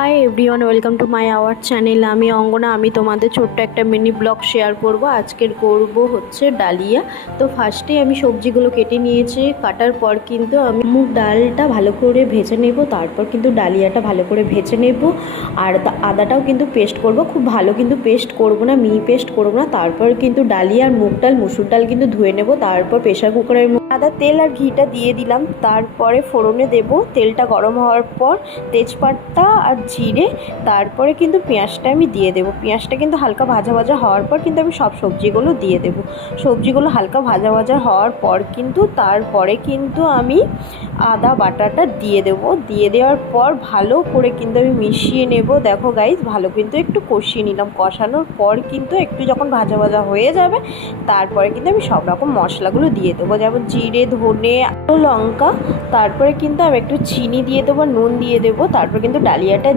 Hi everyone, welcome to my our channel. আমি অঙ্গনা। আমি তোমাদের ছোট্ট একটা মিনি ব্লগ শেয়ার করব। আজকের করব হচ্ছে ডালিয়া। তো ফার্স্টেই আমি সবজিগুলো কেটে নিয়েছি। কাটার পর কিন্তু আমি মুগ ডালটা ভালো করে ভেজে নেব, তারপর কিন্তু ডালিয়াটা ভালো করে ভেজে নেব। আর আদাটাও কিন্তু পেস্ট করব, খুব ভালো কিন্তু পেস্ট করব না, মিহি পেস্ট করব না। তারপর কিন্তু ডালিয়া আর মুগ ডাল, মুসুর ডাল কিন্তু ধুয়ে নেব। তারপর প্রেশার কুকারের আদা, তেল আর ঘিটা দিয়ে দিলাম। তারপরে ফোড়নে দেব। তেলটা গরম হওয়ার পর তেজপাতা আর জিরে, তারপরে কিন্তু পেঁয়াজটা আমি দিয়ে দেবো। পেঁয়াজটা কিন্তু হালকা ভাজা ভাজা হওয়ার পর কিন্তু আমি সব সবজিগুলো দিয়ে দেবো। সবজিগুলো হালকা ভাজা ভাজা হওয়ার পর কিন্তু তারপরে কিন্তু আমি আদা বাটাটা দিয়ে দেবো। দিয়ে দেওয়ার পর ভালো করে কিন্তু আমি মিশিয়ে নেব। দেখো গাইজ, ভালো কিন্তু একটু কষিয়ে নিলাম। কষানোর পর কিন্তু একটু যখন ভাজা ভাজা হয়ে যাবে তারপরে কিন্তু আমি সব রকম মশলাগুলো দিয়ে দেবো, যেমন জিরে, ধনে, লঙ্কা। তারপরে কিন্তু আমি একটু চিনি দিয়ে দেবো, নুন দিয়ে দেবো। তারপর কিন্তু ডালিয়াটা